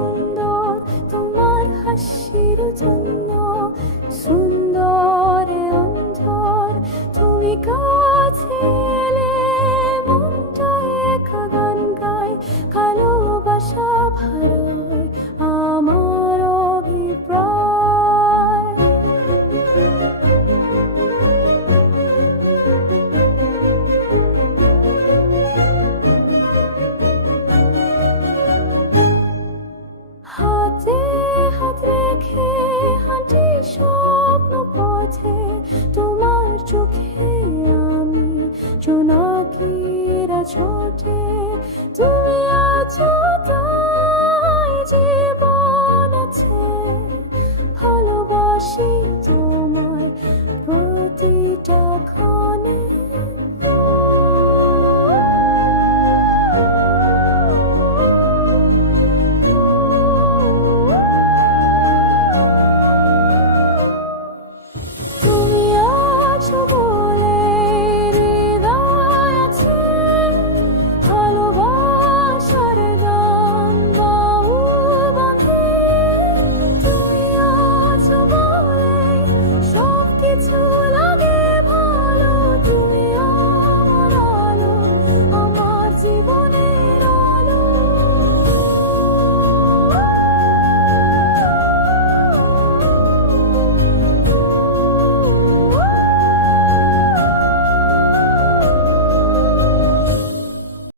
সুন্দর তোমার হাসির জন্য, সুন্দরে অন্ধর তুমি কাছে এলে মনটা একা গান গায়, ভালোবাসা ভারায় আমার অভিপ্রায়। হাতে হাত রেখে হাঁটি স্বপ্ন পথে, তোমার চোখে আমি জোনাকিরা ঝড়